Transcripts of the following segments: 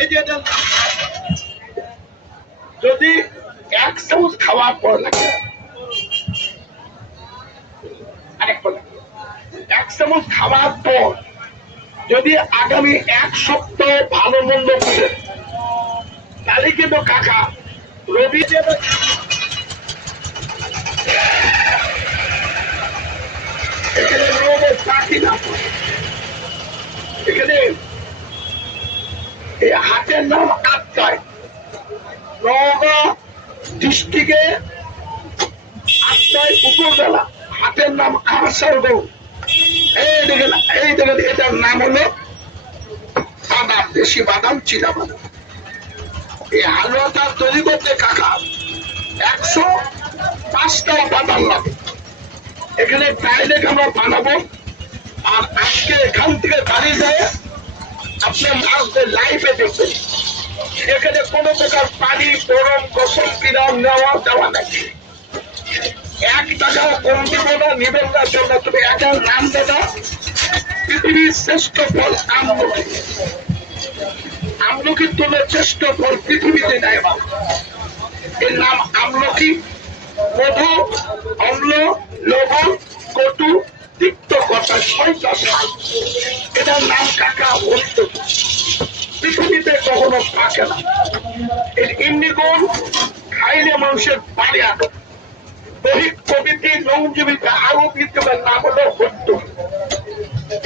এই যে যদি 1 চামচ খাওয়ার পর লাগে, আরেক কথা, 1 চামচ খাওয়ার পর যদি আগামী 1 সপ্তাহ ভালো মন্দ বুঝে, তাহলে কিন্তু কাকা রবি এখানে পাখি না, এখানে এই হাটের নাম আত্মায়, নওগাঁ ডিস্ট্রিক্টে আত্মায় উপজেলা, হাটের নাম আরসার গরু। এই দেখেন এটার নাম হলো বাদাম, দেশি বাদাম, চীনা বাদাম। এই হালুয়াটা তৈরি করতে কাকা 105টা বাদাম লাগে। এখানে ডাইরেক্ট আমরা বানাবো, আর আজকে এখান থেকে দাঁড়িয়ে যায় আপনার মাছদের লাইফে দেখবেন এখানে কোনো প্রকার পানি, গরম, গোসল, বিরাম নেওয়া দেওয়া নাকি 1 টাকাও কম দিব না, নিবেন না জন্য। তুমি এটার নাম দেবা পৃথিবীর শ্রেষ্ঠ ফল আমলকি। আমলকির তুলে শ্রেষ্ঠ ফল পৃথিবীতে নেয়। এর নাম আমলকি। মধু, অম্ল, লবণ, কটু, তিক্ত কথা 6টা স্বাদ। এটার নাম কাকা বস্তু, পৃথিবীতে কখনো পাকে না। এর ইন্ডিগুণ খাইলে মানুষের বাড়ি আনো। দৈহিক প্রবৃত্তি, লংজীবিকা আরো বিদ্যমান নাম হলো হত্যু।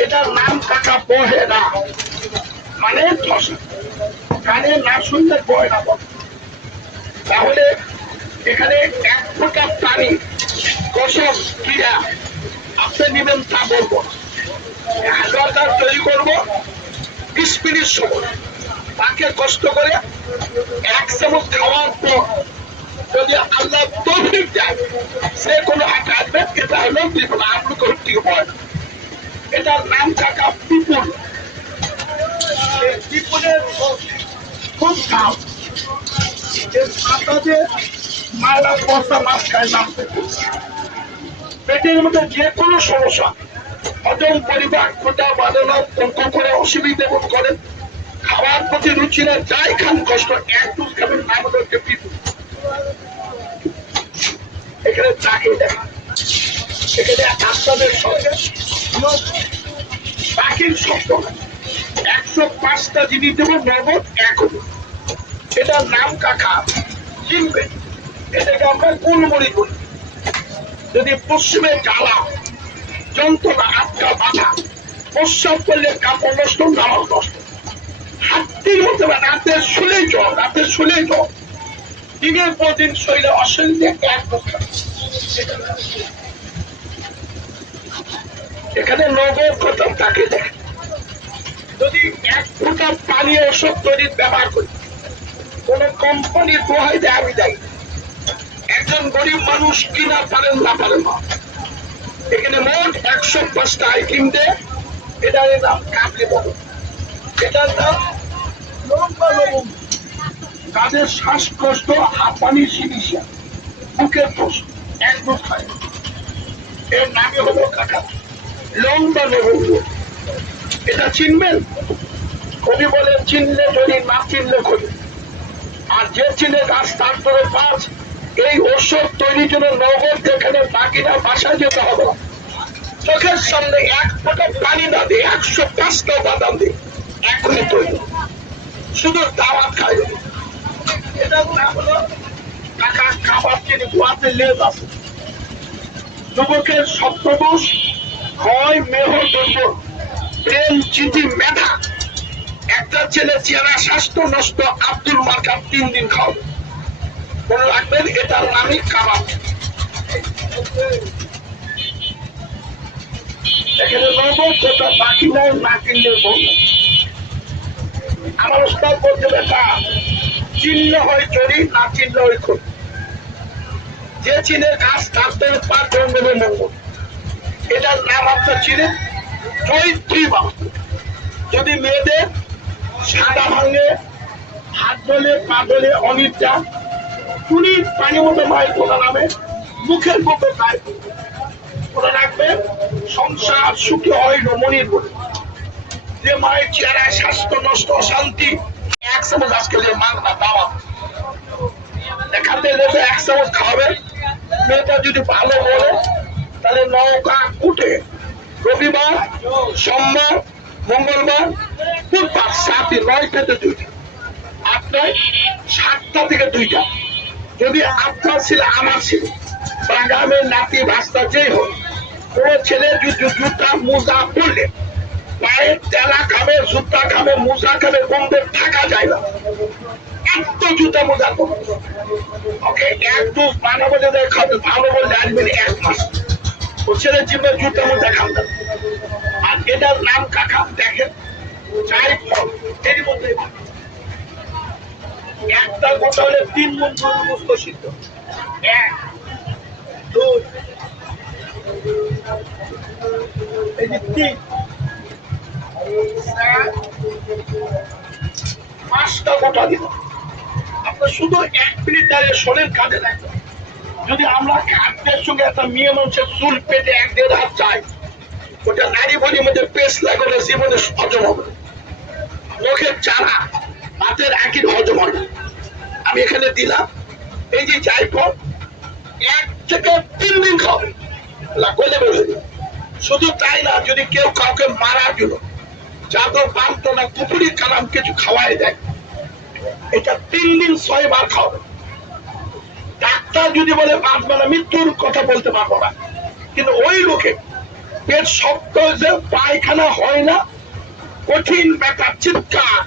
এটার নাম কাকা বহে না, মানে কানে না শুনলে বয় না। তাহলে এখানে 1 ফোঁটা পানি, কসম, ক্রীড়া আপনি নিবেন তা বলবো। হাজার তৈরি করবো 20 মিনিট সময়। তাকে কষ্ট করে 1 চামচ খাওয়ার পর যদি আল্লাহ তৌফিক দেয় সে কোনো হাতে আসবে। এটা হলো বিপুল, আমলকি থেকে বয়। এটার নাম কাকা বিপুল। বিপুলের খুব দাম। এর মাথাতে মায়েরা পচা মাছ খায়, নাম পেটের মধ্যে যে কোনো সমস্যা, হজম, পরিবার, খোঁটা বাঁধানো, তঙ্ক করে অসুবিধা বোধ করেন, খাবার প্রতি রুচি না, যাই খান কষ্ট, 1 ডোজ খাবেন, নাম হচ্ছে বিপুল। এখানে চাকরি দেখা, এখানে আপনাদের সঙ্গে বাকির শব্দ 105টা জিনিস দেবো, নগদ 1 হলো। এটার নাম কাকা চিনবেন, এটাকে আমরা গুলমরি করি। যদি পশ্চিমে জ্বালা, যন্ত্রণা, আটকা বাধা, প্রস্রাব করলে কাপড় নষ্ট, নামাজ নষ্ট, হাতির মধ্যে রাতে শুলে জ্বর, দিনের পর দিন শরীরে অশান্তি, এখানে নগদ কথা তাকে দেয়। যদি 1 ফোঁটা পানি ওষুধ তৈরির ব্যবহার করি, কোন কোম্পানির দোহাই দেয় আমি দেয়, একজন গরিব মানুষ কিনা পারেন না পারেন না। এখানে মোট 105টা আইটেম দেয়। এটার নাম কাবলি বলুন। এটার নাম লম্বা লবণ। তাদের শ্বাসকষ্ট, হাঁপানি, সিরিশিয়া, বুকের প্রশ্ন, 1 ডোজ খায়। এর নামে হলো কাকা লম্বা লবণ। এটা চিনবেন? কবি বলেন চিনলে যদি, না চিনলে কবি। আর যে চিনে গাছ তার করে 5। এই ওষুধ তৈরির জন্য নগদ এখানে বাকিরা বাসায় যেতে হবে। চোখের সামনে 1 ফোঁটা পানি না দিয়ে 105টা বাদাম দিয়ে এখনই তৈরি, শুধু দাওয়াত খাই। এটার নাম হলো কাকা খাবার চিনি। গোয়াতে লেজ আছে। যুবকের সপ্তদোষ হয় মেহ দুর্বল, প্রেম, চিঠি, মেধা। একটা ছেলে চেহারা স্বাস্থ্য নষ্ট, আব্দুল মার্কাব 3 দিন খাও। মনে রাখবেন এটার নামই কাবাব। এখানে নগদ কথা বাকি নাই, না কিনলে বলবো। আমার ওস্তাদ বলতে বেটা চিনলে হয় চুরি, না চিনলে হয় ক্ষতি। যে চিনে গাছ তার তো 5 জঙ্গলের মঙ্গল। এটার নাম আপনার চিনেন চৈত্রী বাবু। যদি মেয়েদের সাদা ভাঙে, হাত ধরে, পা ধরে, অনিদ্রা, চুরি পানি মতো মায়ের কোনা নামে, মুখের মতো গায়ে মনে রাখবেন সংসার সুখী হয় রমণীর বলে। যে মায়ের চেহারায় স্বাস্থ্য নষ্ট, অশান্তি, এক চামচ আজকে মাংনা দাওয়া এখান থেকে এক চামচ খাবে। মেয়েটা যদি ভালো বলে তাহলে নৌকা উঠে রবিবার, সোমবার, মঙ্গলবার, বুধবার 9টাতে 2টা, আপনার 7টা থেকে 2টা। যদি আপনার ছিল আমার ছিল বা গ্রামের নাতি ভাস্তা যেই হোক, কোন ছেলে জুতা মোজা পড়লে পায়ের তেলা খাবে, জুতা খাবে, মোজা খাবে, বন্ধে থাকা যায় না। এত জুতা মোজা করবে ওকে এক ডোজ বানাবো যদি খাবে ভালো বললে আসবেন 1 মাস। ও ছেলে জিমে জুতা মোজা খাবে। আর এটার নাম কাকা দেখেন চাই ফল এর মধ্যে একটা গোটা হলে 3 মণ মুস্ত সিদ্ধ। 1 2 এই যে 3 5টা গোটা দিব। আপনার শুধু 1 মিনিট দাঁড়িয়ে শরীর কাজে লাগবে। যদি আমরা খাদ্যের সঙ্গে একটা মেয়ে মানুষের চুল পেটে 1-1.5 হাত চাই, ওটা নারী বলির মধ্যে পেস্ট লাগালে জীবনে হজম হবে। মুখের চারা ভাতের একই হজম হয় না। আমি এখানে দিলাম এই যে জায়ফল 1 থেকে 3 দিন খাবে গলে বের হয়ে যাবে। শুধু তাই না, যদি কেউ কাউকে মারার জন্য যাদব বান্ত না কুপুরি কালাম কিছু খাওয়াই দেয়, এটা 3 দিন 6 বার খাওয়াবে। ডাক্তার যদি বলে বাঁচবে না, মৃত্যুর কথা বলতে পারবো না, কিন্তু ওই লোকে পেট শক্ত হয়েছে, পায়খানা হয় না, কঠিন ব্যথা, চিৎকার,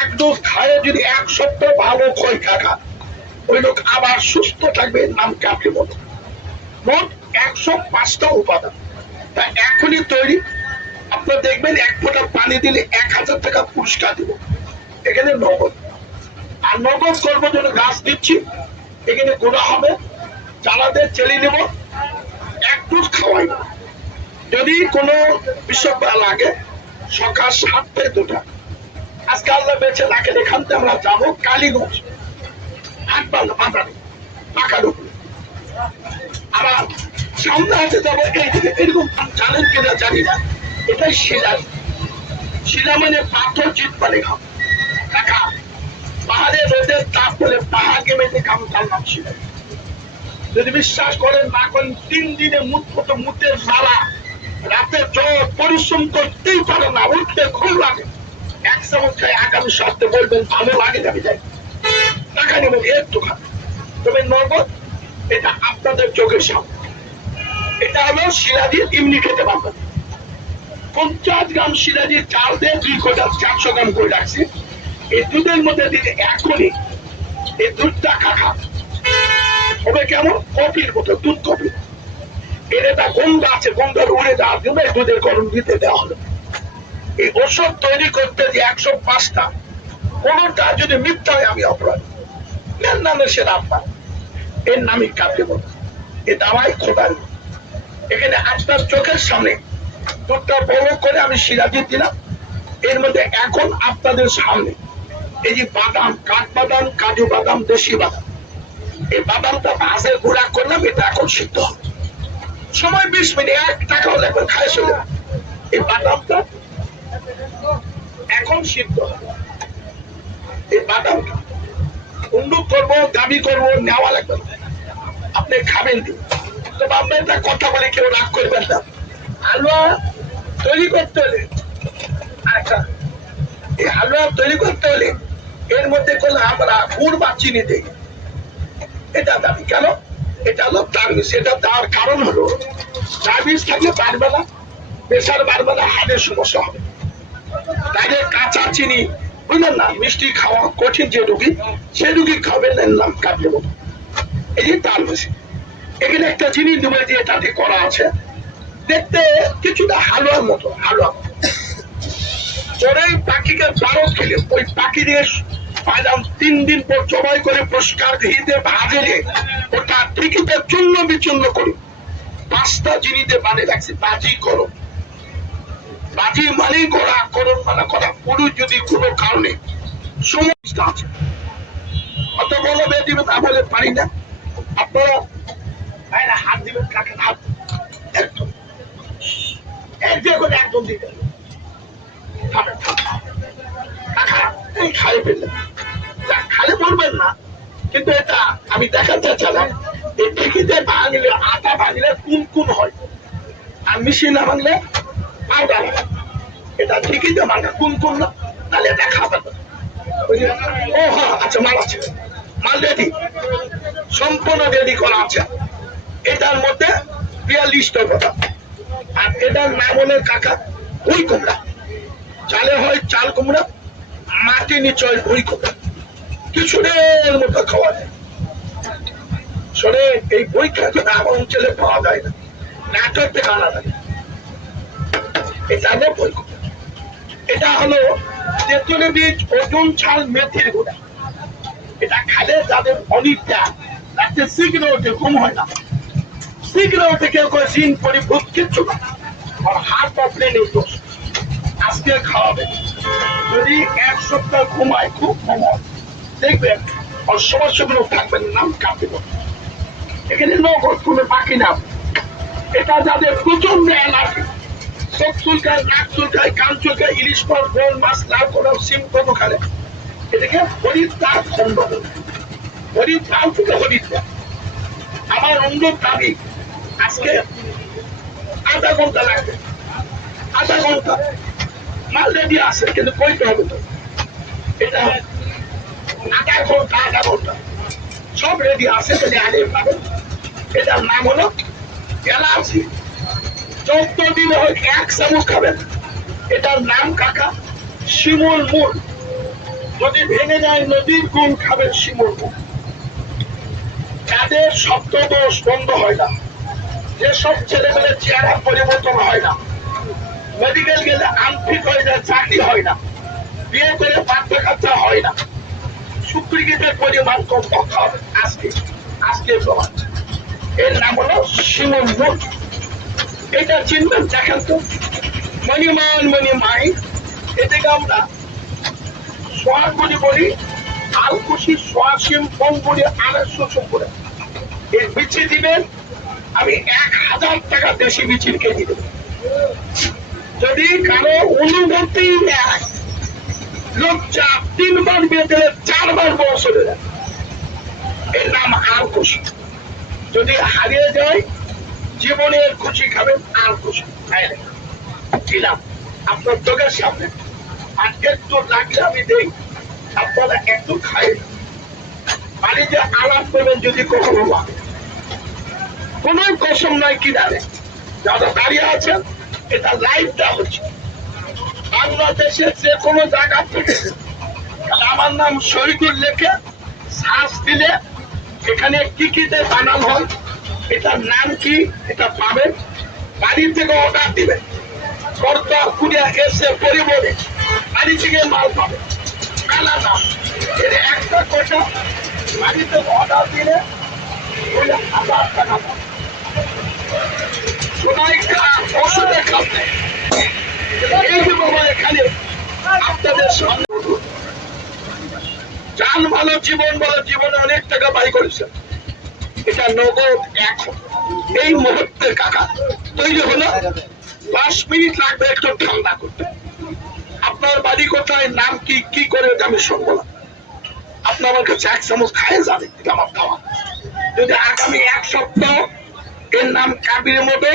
1 ডোজ খায় যদি 1 সপ্তাহ ভালো ক্ষয় খাকা, ওই লোক আবার সুস্থ থাকবে। নাম কাকে বলে? মোট 105টা উপাদান। তা এখনই তৈরি। আপনারা দেখবেন 1 ফোঁটা পানি দিলে 1000 টাকা পুরস্কার দিব। এখানে নগদ। আর নগদ করবো জন্য গাছ দিচ্ছি, এখানে গোড়া হবে, চালাতে চেলে নেব, 1 ডোজ খাওয়াই। যদি কোনো বিষয় লাগে সকাল 7টায় 2টা। আজকে আল্লাহ বেঁচে রাখেন, এখান থেকে আমরা যাবো কালীগঞ্জ, হাটবান্ধা বাজারে পাকা ঢুকলো। আবার সামনে হাতে যাবো এইদিকে। এরকম জানেন কিনা জানি না, এটাই শিলা। শিলা মানে পাথর চিত মানে ঘাম দেখা। পাহাড়ে রোদের তাপ বলে পাহাড় গেমে ঘাম, তার নাম শিলা। যদি বিশ্বাস করেন না করেন, 3 দিনে মুতের জ্বালা, রাতে জ্বর, পরিশ্রম করতেই পারে না, উঠতে ঘুম লাগে। 1 চামচ খাই আগামী সপ্তাহে বলবেন ভালো লাগে, যাবে যাই টাকা নেবেন একটু খান। তবে নগদ এটা আপনাদের চোখের সামনে। এটা হলো শিলা দিয়ে এমনি খেতে পারবেন। 50 গ্রাম শিলা দিয়ে চাল দিয়ে 2 কোটা 400 গ্রাম করে রাখছি। এই দুধের মধ্যে দিলে এখনই এই দুধটা কাকা হবে কেমন, কফির মতো, দুধ কফি। এর একটা গন্ধ আছে, গন্ধের উড়ে যাওয়ার জন্য এই দুধের গরম দিতে দেওয়া হলো। এই ওষুধ তৈরি করতে যে 105টা, কোনটা যদি মিথ্যা হয় আমি অপরাধ। এর নামে সেটা আপনার, এর নামই কাকে বলে, এ দাওয়াই খোদার। এখানে আপনার চোখের সামনে দুধটা বড় করে আমি শিরা দিয়ে দিলাম। এর মধ্যে এখন আপনাদের সামনে এই যে বাদাম, কাঠবাদাম, কাজু বাদাম, দেশি বাদাম, এই বাদামটা ভাজে গুঁড়া করলাম, এটা এখন সিদ্ধ হবে। সময় 20 মিনিট, 1 টাকাও লাগবে, খায় চলে। এই বাদামটা এখন সিদ্ধ হবে। এই বাদামটা উন্নত করবো, দাবি করবো, নেওয়া লাগবে, আপনি খাবেন দিন। তবে আমরা একটা কথা বলে কেউ রাগ করবেন না। হালুয়া তৈরি করতে হলে, আচ্ছা এই হালুয়া তৈরি করতে হলে এর মধ্যে করলে আমরা গুড় বা চিনি দিই, এটা দাবি কেন? এটা হলো ডায়াবেটিস। এটা দেওয়ার কারণ হলো ডায়াবেটিস থাকলে বাড়বে না, প্রেশার বাড়বে না, হার্টের সমস্যা হবে। তাই কাঁচা চিনি বুঝলেন না, মিষ্টি খাওয়া কঠিন যে রুগী, সে রুগী খাবেন নাম কাটলে মতো। এই যে ডায়াবেটিস, এখানে একটা চিনি ডুবে দিয়ে তাতে করা আছে, দেখতে কিছুটা হালুয়ার মতো। হালুয়া চড়াই পাখিকে 12 খেলে ওই পাখি দিয়ে বাদাম 3 দিন পর জবাই করে পরিষ্কার ঘিতে ভাজলে ওটা টিকিতে চূর্ণ বিচূর্ণ করে 5টা জিনিসে বানিয়ে রাখছি। বাজি করো, বাজি মানে করা, করণ মানে করা। পুরুষ যদি কোনো কারণে সমস্ত আছে, অত বলো বে দিবে না বলে পারি না, আপনারা হাত দিবেন, কাকে হাত একদম একদম দিবেন। খাই ফেললেন, খালি বলবেন না, কিন্তু এটা আমি দেখাতে চাইলাম এই ঢেকিতে ভাঙলে আটা ভাঙলে কোন কোন হয় আর মিশিয়ে না ভাঙলে পাউডার হয়। এটা ঢেকিতে ভাঙা কোন কোন না, তাহলে এটা খাবেন না। ও হ্যাঁ, আচ্ছা মাল আছে, মাল রেডি, সম্পূর্ণ রেডি করা আছে। এটার মধ্যে 42টা কথা। আর এটার নাম হলো কাকা ভুই কুমড়া। চালে হয় চাল কুমড়া, মাটি নিচে হয় ভুই কুমড়া, কিছুদের মতো খাওয়া যায়। শোনে এই বই খেতে আমার অঞ্চলে পাওয়া যায় না, নাটক থেকে আনা যায়। এটা হলো বই কুমড়া। এটা হলো তেঁতুলে বীজ, ওজন, ছাল, মেথির গুঁড়া। এটা খালে যাদের অনিদ্রা রাতে শীঘ্র ওঠে, কম হয় না, শীঘ্র ওঠে, কেউ কেউ দিন পরিভূত কিচ্ছু না, আর হাত বাপলে নেই দোষ। আজকে খাওয়াবে, যদি 1 সপ্তাহ ঘুমায় খুব কম হয়, দেখবেন আর সমস্যাগুলো থাকবেন, নাম কাঁপবে। এখানে নগদ কোনো বাকি নাম। এটা যাদের প্রচন্ড এলার্জি, চোখ চুলকায়, নাক চুলকায়, কান চুলকায়, ইলিশ মাছ, বোল মাছ, লাউ কোনো সিম কোনো খালে, এটাকে হরিদ্বার খন্ড বলে। হরিদ্বার থেকে হরিদ্বার। আমার অনুরোধ দাবি, আজকে আধা ঘন্টা লাগবে, আধা ঘন্টা মাল রেডি আছে, কিন্তু কইতে হবে তো। এটা আধা ঘন্টা সব রেডি আছে, তাহলে আগে পাবেন। এটার নাম হলো এলাচি। 14 দিনে হয় 1 চামচ খাবেন। এটার নাম কাকা শিমুল মূল। যদি ভেঙে যায় নদীর গুণ, খাবেন শিমুল মূল। যাদের শব্দদোষ বন্ধ হয় না, যেসব ছেলেমেয়ের চেহারা পরিবর্তন হয় না, মেডিকেল গেলে আনফিট হয়ে যায়, চাকরি হয় না, বিয়ে করে বাচ্চা কাচ্চা হয় না, সুক্রিকেটের পরিমাণ কম রক্ষা হবে। আজকে প্রমাণ। এর নাম হলো শিমুল মূল। এটা চিনবেন, দেখেন তো, মণিমান মণিমাই। এদিকে আমরা সোয়াগুড়ি বলি, আলকুশি, সোয়াশিম, পঙ্গুড়ি, আড়াইশো চুপুরে। এর বিচি দিবেন, আমি 1000 টাকা দেশি বিচির কেজি দেব। যদি কারো অনুভূতি নেয়, লোক 3 বার বিয়ে দিলে 4 বার বয়স হয়ে যায়, এর নাম আলকুশি। যদি হারিয়ে যায়, জীবনের খুশি খাবেন আলকুশি। দিলাম আপনার চোখের সামনে, আর একটু লাগলে আমি দেই, আপনারা একটু খাই। বাড়িতে আলাপ করবেন যদি কখনো লাগে, কোন কসম নয় কি জানে, যারা দাঁড়িয়ে আছেন, এটা লাইভটা হচ্ছে বাংলাদেশের যে কোনো জায়গা থেকে। আমার নাম শহীদুল লেখে শ্বাস দিলে এখানে কি কি বানানো হয়, এটার নাম কি, এটা পাবেন। বাড়ি থেকে অর্ডার দিবেন, কর্তা কুড়িয়া এসে পরিবহনে বাড়ি থেকে মাল পাবে। কালা নাম এর একটা কথা, বাড়িতে অর্ডার দিলে 1000 টাকা পাবে। সোনাই ওষুধে খাবে। এই যে বাবা, এখানে আপনাদের সামনে যান ভালো, জীবন ভালো, জীবনে অনেক টাকা ব্যয় করেছেন, এটা নগদ এখন এই মুহূর্তে কাকা তৈরি হলো। 5 মিনিট লাগবে একটু ঠান্ডা করতে। আপনার বাড়ি কোথায়, নাম কি, কি করে আমি শুনবো না। আপনি আমার কাছে 1 চামচ খায় যাবেন, এটা আমার খাওয়া। যদি আগামী 1 সপ্তাহ এর নাম কাবির মতো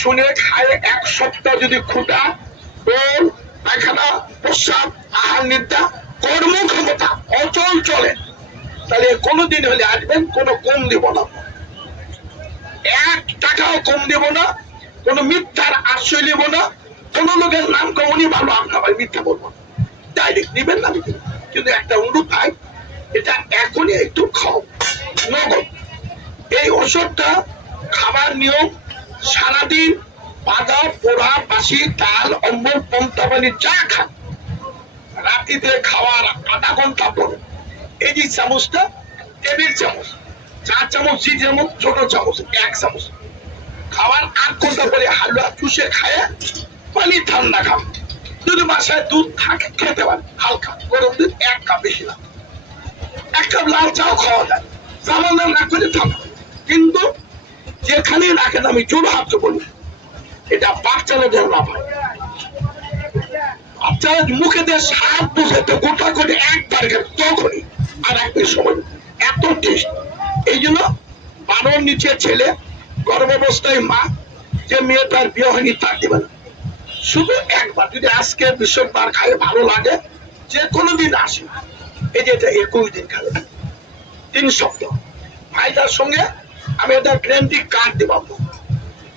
শুনে খায়, 1 সপ্তাহ যদি ক্ষুধা, বল, পায়খানা, প্রস্রাব, আহার নিদ্রা, কর্মক্ষমতা অচল চলে, তাহলে কোনোদিন হলে আসবেন, কোনো কম দিব না, 1 টাকাও কম দেব না, কোন মিথ্যার আশ্রয় নেব না, কোন লোকের নাম কমনি ভালো আপনার মিথ্যা বলবো, ডাইরেক্ট নিবেন না। কিন্তু একটা অনুরোধ ভাই, এটা এখনই একটু খাও নগদ। এই ওষুধটা খাবার নিয়ম, সারাদিন বাদা, পোড়া, বাসি, ডাল, অম্বল, পন্তাবানি যা খান, রাত্রিতে খাওয়ার আধা ঘন্টা পরে এই যে চামচটা, টেবিল চামচ, 4 চামচ, জি চামচ, ছোট চামচ, 1 চামচ খাওয়ার 8 ঘন্টা পরে হালুয়া চুষে খায়, পানি ঠান্ডা খান। যদি বাসায় দুধ থাকে খেতে পারেন, হালকা গরম দুধ 1 কাপ, বেশি না। 1 কাপ লাল চাও খাওয়া যায়, সামান্য না করে ঠান্ডা। কিন্তু যেখানে রাখেন, আমি জোর হাত বলি, এটা বাচ্চারা যেন না পায়। আপনারা মুখে দিয়ে সাপ বসে তো গোটা করে একবার তখনই আর একদিন সময় এত টেস্ট। এই জন্য 12 নিচে ছেলে গর্ভাবস্থায় মা যে মেয়েটার বিয়ে হয়নি তার দিবে না, শুধু একবার যদি আজকে বৃহস্পতিবার খায় ভালো লাগে যে কোনো দিন আসে, এই যে এটা 21 দিন খাবে 3 সপ্তাহ। ভাইটার সঙ্গে আমি এটা গ্যারান্টি কার্ড দেব,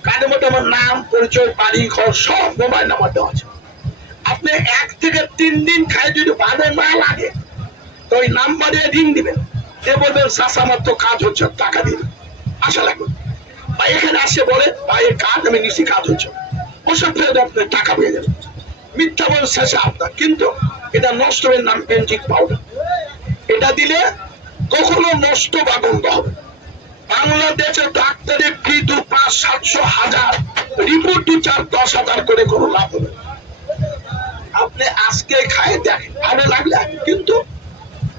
কার্ডের মধ্যে আমার নাম পরিচয় বাড়ি ঘর সব মোবাইল নাম্বার দেওয়া আছে। আপনি 1 থেকে 3 দিন খায় যদি ভালো না লাগে তো ওই নাম্বারে রিং দিবেন, যে বলবেন চাচা আমার তো কাজ হচ্ছে টাকা দিন আশা লাগবে, বা এখানে আসে বলে ভাই এই কাজ আমি নিচ্ছি কাজ হচ্ছে, ওসব ফেরত আপনার টাকা পেয়ে যাবেন। মিথ্যা বল শেষে আপনার, কিন্তু এটা নষ্ট হয়ে নাম পেন্টিং পাউডার, এটা দিলে কখনো নষ্ট বা বন্ধ হবে। বাংলাদেশের ডাক্তারের ফি 500-700-1000, রিপোর্ট 2-4-10,000 করে কোনো লাভ হবে। আপনি আজকে খায় দেখেন ভালো লাগলে, কিন্তু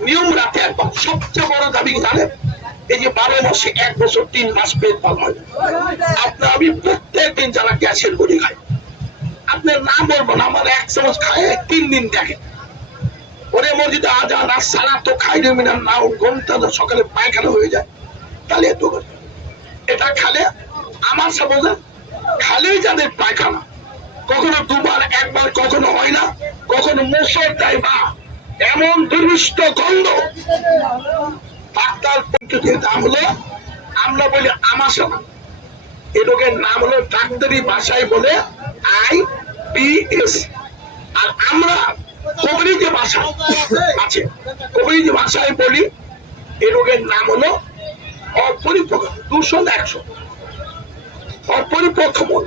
নিয়ম রাতে একবার। সবচেয়ে বড় দাবি জানেন, এই যে 12 মাসে 1 বছর 3 মাস পেট পাল হয়, আপনার আমি প্রত্যেক দিন যারা গ্যাসের বড়ি খাই, আপনার নাম বলবো না, আমার 1 চামচ খায় 3 দিন দেখেন ওরে মসজিদে আজান আর সারা তো খাই মিনার না ঘন্টা সকালে পায়খানা হয়ে যায়, তাহলে এত করে এটা খালে আমার সাপোজ খালেই যাদের পায়খানা কখনো 2বার 1বার কখনো হয় না, কখনো মোসর দেয় বা এমন দুর্বিষ্ট গন্ধ, ডাক্তার পদ্ধতির নাম হলো, আমরা বলি আমাশা, এই রোগের নাম হলো ডাক্তারি ভাষায় বলে IBS, আর আমরা কবিরাজি ভাষা আছে, কবিরাজি ভাষায় বলি এই রোগের নাম হলো অপরিপক্ক 200-100 অপরিপক্ক মন,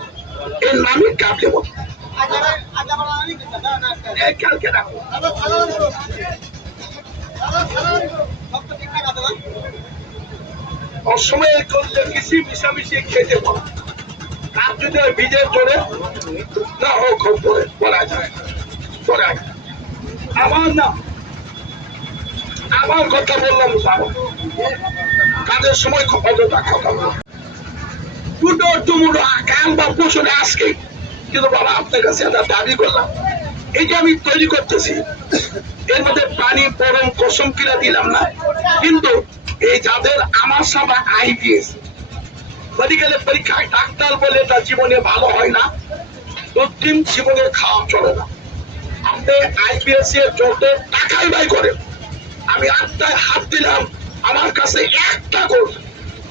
এর নামই কাবলে মন। কালকে রাখো অসময়ে করলে কিছু মিশামিশি খেতে বলা, তার যদি বীজের জোরে না হোক পরে বলা যায় পরে আমার না আমার কথা বললাম কাজের সময় অযথা কথা দুটো টুমুটো কাল বা পোষণে আজকে, কিন্তু বাবা আপনার কাছে একটা দাবি করলাম, এই যে আমি তৈরি করতেছি এর মধ্যে পানি পরম কসম কিনা দিলাম না, কিন্তু এই যাদের আমার সাথে IBS মেডিকেলের পরীক্ষায় ডাক্তার বলে এটা জীবনে ভালো হয় না, 2 দিন জীবনে খাওয়া চলে না, আপনি IBS এর যত টাকাই ব্যয় করেন, আমি আত্মায় হাত দিলাম, আমার কাছে একটা কোর্স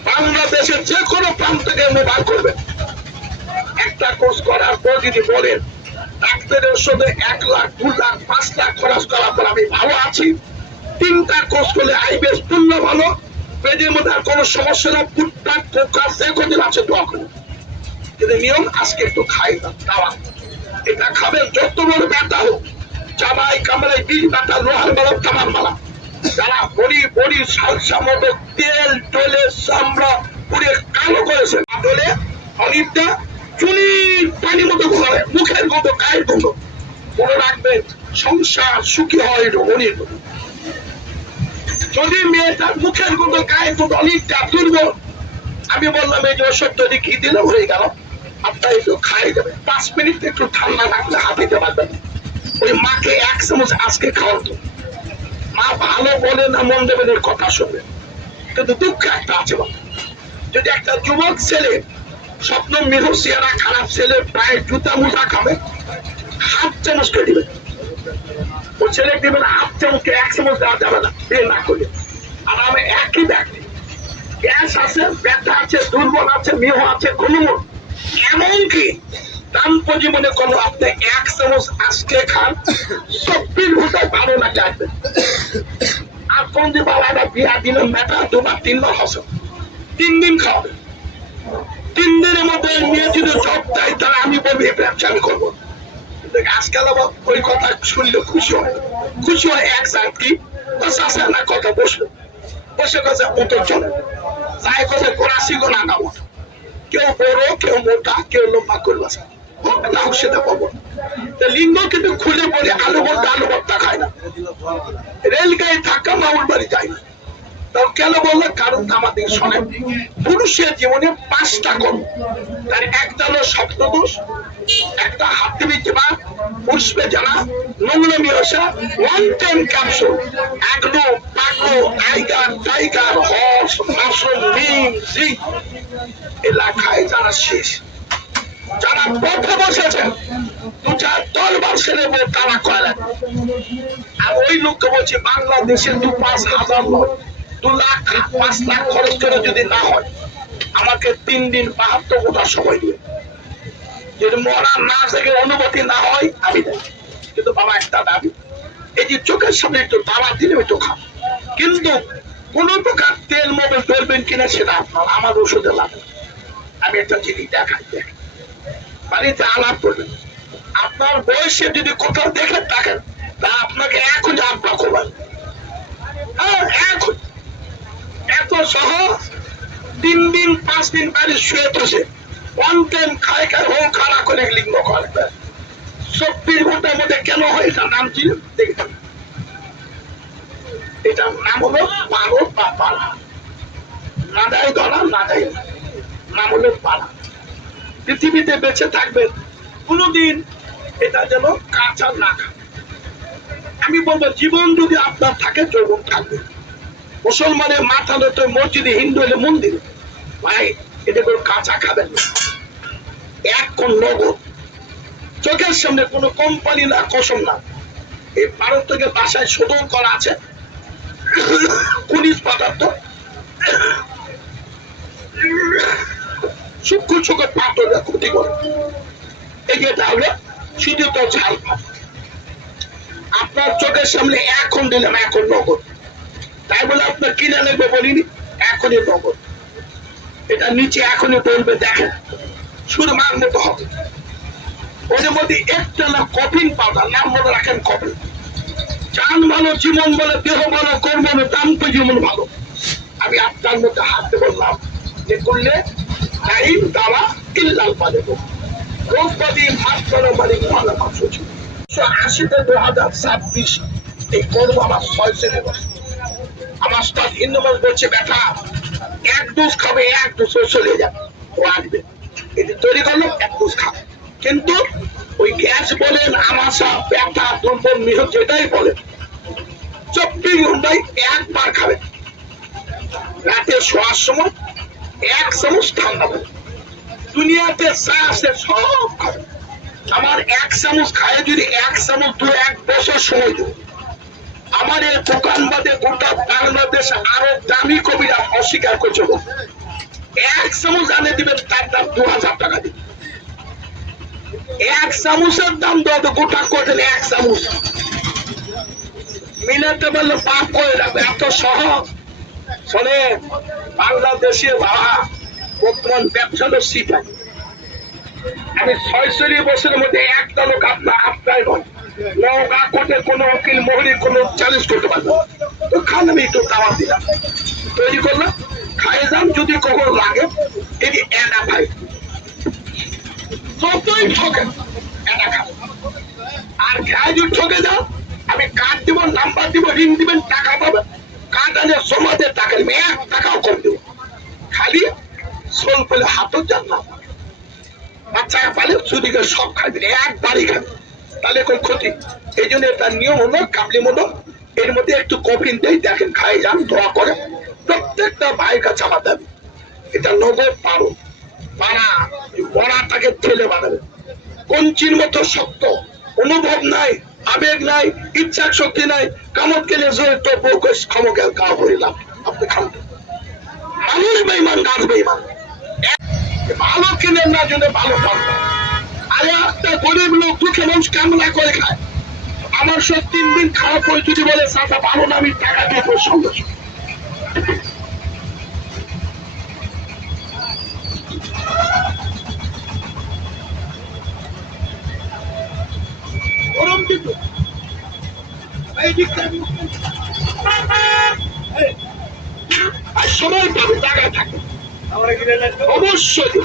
বাংলাদেশের যে কোনো প্রান্ত থেকে মোবাইল করবেন, একটা কোর্স করার পর যদি বলেন ডাক্তারের ওষুধে 1 লাখ 2 লাখ 5 লাখ খরচ করার পর আমি ভালো আছি, 3টা কোর্স করলে IBS পূর্ণ ভালো, পেটের মধ্যে আর কোনো সমস্যা না, ফুটপাত পোকা যে কদিন আছে দোয়া করেন, কিন্তু নিয়ম আজকে একটু খাই না দাওয়া, এটা খাবেন যত বড় ব্যথা হোক, চাবাই কামড়াই বীজ ব্যথা, লোহার মালা তামার মালা, যারা বড়ি বড়ি সালসা মতো তেল টলে চামড়া পুড়ে কালো করেছে, বলে অনেকটা চুনির পানি মতো ঘোরে, মুখের গন্ধ গায়ের গন্ধ, মনে রাখবেন সংসার সুখী হয় অনেক। যদি মেয়েটার মুখের গন্ধ গায়ের গন্ধ অনেকটা দুর্বল, আমি বললাম এই যে ওষুধ যদি ঘি দিলে হয়ে গেল, আপনার একটু খাই যাবে, 5 মিনিট একটু ঠান্ডা থাকলে হাতিতে পারবেন, ওই মাকে 1 চামচ আজকে খাওয়াতো, মা ভালো বলে না মন দেবেন কথা শুনবে, কিন্তু দুঃখ একটা আছে, যদি একটা যুবক ছেলে স্বপ্ন মেহর চেহারা খারাপ ছেলে প্রায় জুতা মুজা খাবে, 1/2 চামচ করে দিবেন, ও ছেলে দিবেন 1/2 চামচকে 1 চামচ দেওয়া যাবে না বিয়ে না করলে। আর আমি একই ব্যক্তি, গ্যাস আছে, ব্যথা আছে, দুর্বল আছে, মেহ আছে, কোনো এমনকি দাম্প জীবনে কোনো আপনি 1 চামচ আজকে খান 24 ঘন্টায় ভালো না চাইবেন, আর কোন যে বাবা বিয়া দিলেন মেটা 2 বার 3 বার হসে 3 দিন খাওয়াবে, 3 দিনের মধ্যে নিয়ে যদি জব দেয় তাহলে আমি বলবো এই ব্যবসা আমি করবো। আজকাল আবার ওই কথা শুনলে খুশি হয় 1 সাইড কি আসে না কথা বসলো বসে কথা মতো চলে যাই কথা গোড়াশি গোনা না ওঠে, কেউ বড় কেউ মোটা কেউ লম্বা করবে হোক না হোক সেটা পাবো, লিঙ্গ কিন্তু খুলে পড়ে আলু ভর্তা খায় না, রেলগাড়ি ধাক্কা মাউর বাড়ি যায় না, তাও কেন বললো কারণ আমাদের শোনেন পুরুষের জীবনে 5টা কর্ম, তার একটা হলো স্বপ্নদোষ, একটা হাতে বিদ্যমান, পুষ্পে যারা নোংরামি আসা ওয়ান টাইম ক্যাপসুল এগলো পাগলো টাইগার হর্স মাশরুম নিম জিঙ্ক এলাকায় যারা শেষ, যারা পথে বসেছেন দুটা দলবার সেরে তারা কয়লা। আর ওই লোককে বলছি বাংলাদেশে 2-5 হাজার লোক 2 লাখ 5 লাখ খরচ করে যদি না হয় আমাকে 3 দিন 72 ঘন্টা সময় দিবে। যদি মরা না থেকে অনুমতি না হয় আমি দেয়। কিন্তু বাবা একটা দাবি, এই যে চোখের সামনে একটু দাবা দিলে একটু খাও, কিন্তু কোন প্রকার তেল মোবাইল ধরবেন কিনা সেটা আমার ওষুধে লাগে। আমি একটা জিনিস দেখাই, বাড়িতে আলাপ করবেন, আপনার বয়সে যদি কোথাও দেখে থাকেন তা আপনাকে এখন আপনার খবর এখন এত সহজ 3 দিন 5 দিন বাড়ি শুয়ে বসে ওয়ান টাইম খায় খায় হোক খাড়া করে লিঙ্গ করে 24 ঘন্টার মধ্যে কেন হয় এটার নাম কি দেখবেন। এটার নাম হলো পারদ বা পাড়া, নাদাই ধরা নাদাই নাম হলো পাড়া। পৃথিবীতে বেঁচে থাকবেন কোনদিন এটা যেন কাঁচা না খান। আমি বলবো জীবন যদি আপনার থাকে যৌবন থাকবে। মুসলমানের মাথা নত মসজিদে, হিন্দু হলে মন্দিরে, ভাই এটা করে কাঁচা খাবেন না। এক কোন নগদ চোখের সামনে কোন কোম্পানি না কসম না। এই ভারত থেকে বাসায় শোধন করা আছে খনিজ পদার্থ, সূক্ষ্ম সূক্ষ্ম পাথর ক্ষতি করে। এই যে তাহলে শুধু তো ঝাল পান আপনার চোখের সামনে এখন দিলাম, এখন নগদ। তাই বলে আপনার কিনে নেবে বলিনি, এখনই নগদ। এটা নিচে এখনই বলবে দেখেন, শুধু মান মতো হবে। ওদের মধ্যে একটা না কফিন পাউডার, নাম মনে রাখেন কফিন। চান ভালো, জীবন বলে, দেহ ভালো, কর্ম ভালো, দান্ত জীবন ভালো। আমি আপনার মধ্যে হাতে বললাম যে করলে টাইম দাওয়া ইল্লাল পালে রোগবাদী মাত্র মালিক ভালো মাংস ছিল 1980 থেকে 2026 এই করবো আমার 6 শ্রেণী বছর। আমার স্টাফ হিন্দু মানুষ বলছে ব্যথা 1 ডোজ খাবে, 1 ডোজ চলে যাবে, ও আসবে। এটি তৈরি করলো 1 ডোজ খাবে, কিন্তু ওই গ্যাস বলেন আমাশা ব্যথা দ্রব্য মিহ যেটাই বলেন 24 ঘন্টায় একবার খাবে। রাতে শোয়ার সময় 1 চামচ ঠান্ডা পানি। দুনিয়াতে চা আছে সব খাবে, আমার 1 চামচ খায় যদি 1 চামচ 1 বছর সময় দেব। আমার এই দোকান বাদে গোটা বাংলাদেশ আরো দামি কবিরা অস্বীকার করছে। 1 চামচ আনে দিবেন, তার দাম 2000 টাকা দিবেন। 1 চামচের দাম দেওয়া তো গোটা করতেন 1 চামচ মিলাতে পারলে পাপ করে রাখবে, এত সহজ। শোনে বাংলাদেশে বাবা বর্তমান ব্যবসা শিখা। আমি 46 বছরের মধ্যে একটা লোক আপনার নয়, নওগাঁ কোর্টে কোনো উকিল মোহরি কোনো চ্যালেঞ্জ করতে পারবে। তো খান, আমি একটু দাওয়া দিলাম, তৈরি করলাম, খাই যান, যদি কখনো লাগে এটি এনা ভাই যতই ঠকেন এনা খান। আর খাই যদি ঠকে যাও আমি কার্ড দিব, নাম্বার দিব, রিং দিবেন, টাকা পাবেন। কার্ড আনে জমা দিয়ে টাকা নেবে, 1 টাকাও কম দেব। খালি সোল পেলে হাতও যান না, বাচ্চা পালে চুরিকে সব খাইবেন, একবারই খাবেন, তাহলে কোন ক্ষতি। এই জন্য তার নিয়ম হলো কাবলি মতো এর মধ্যে একটু কফিন দেয়, দেখেন খাই যান, দোয়া করে। প্রত্যেকটা ভাইয়ের কাছে আমার দাবি, এটা নগদ পারো পাড়া মরাটাকে ঠেলে বানাবে। কঞ্চির মতো শক্ত, অনুভব নাই, আবেগ নাই, ইচ্ছা শক্তি নাই, কামত গেলে তো ক্ষমকে গা হইলাম। আপনি খান, মানুষ বেইমান, গাছ বেইমান। ভালো কিনেন না জন্য ভালো পান না। আরে একটা গরিব লোক দুঃখে মানুষ কামনা করে খায়। আমার সব 3 দিন খারাপ হয়ে যদি বলে চাচা ভালো না, আমি টাকা দিয়ে সঙ্গে গরম কিন্তু আর সময় পাবে, টাকা থাকে অবশ্যই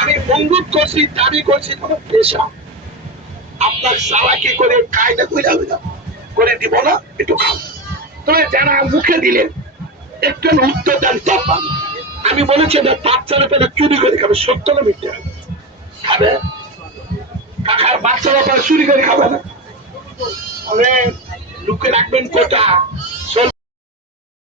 আমি বন্ধুত করছি, দাবি করছি কোন পেশা। আপনার চালাকি করে কায়দা করে দিব না, একটু খান। তবে যারা মুখে দিলেন একটু উত্তর দেন, আমি বলেছি বাচ্চারা পেলে চুরি করে খাবে, সত্য না মিথ্যা? খাবে কাকার বাচ্চা বাচ্চা চুরি করে খাবে না। লুকে রাখবেন কোটা